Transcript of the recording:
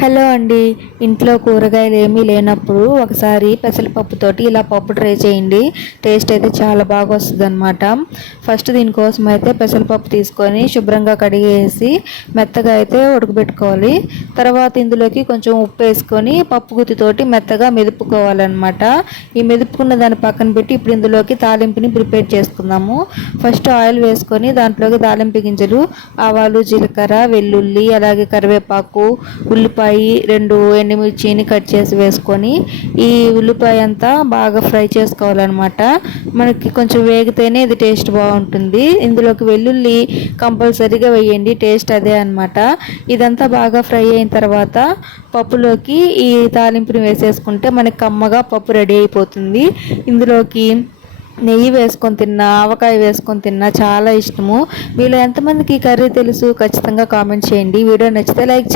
Hello అండి. ఇంట్లో కూరగాయలు ఏమీ లేనప్పుడు ఒకసారి పెసరపప్పుతోటి ఇలా పప్పు ట్రై చేయండి. టేస్ట్ అయితే చాలా బాగా వస్తుందన్నమాట. ఫస్ట్ దీనికోసం అయితే పెసరపప్పు తీసుకొని శుభ్రంగా కడిగేసి మెత్తగా అయితే ఉడకబెట్టుకోవాలి. తర్వాత ఇందులోకి కొంచెం ఉప్పు వేసుకొని పప్పు గుత్తితోటి మెత్తగా మెదుపుకోవాలన్నమాట. ఈ మెదుపుకున్న దాన్ని పక్కన పెట్టి ఇప్పుడు ఇందులోకి తాలింపుని ప్రిపేర్ చేసుకుందాము. ఫస్ట్ ఆయిల్ వేసుకొని దాంట్లోకి తాలింపు గింజలు, ఆవాలు, జీలకర్ర, వెల్లుల్లి, అలాగే కరివేపాకు, ఉల్లిపాయ, 2 ఎండుమిర్చిని కట్ చేసి వేసుకొని ఈ ఉల్లిపాయ అంతా బాగా ఫ్రై చేసుకోవాలన్నమాట. మనకి కొంచెం వేగితేనే ఇది టేస్ట్ బాగుంటుంది. ఇందులోకి వెల్లుల్లి కంపల్సరీగా వేయండి, టేస్ట్ అదే అనమాట. ఇదంతా బాగా ఫ్రై అయిన తర్వాత పప్పులోకి ఈ తాలింపుని వేసేసుకుంటే మనకి కమ్మగా పప్పు రెడీ అయిపోతుంది. ఇందులోకి నెయ్యి వేసుకొని తిన్నా, ఆవకాయ వేసుకొని తిన్నా చాలా ఇష్టము. మీలో ఎంతమందికి ఈ కర్రీ తెలుసు ఖచ్చితంగా కామెంట్ చేయండి. వీడియో నచ్చితే లైక్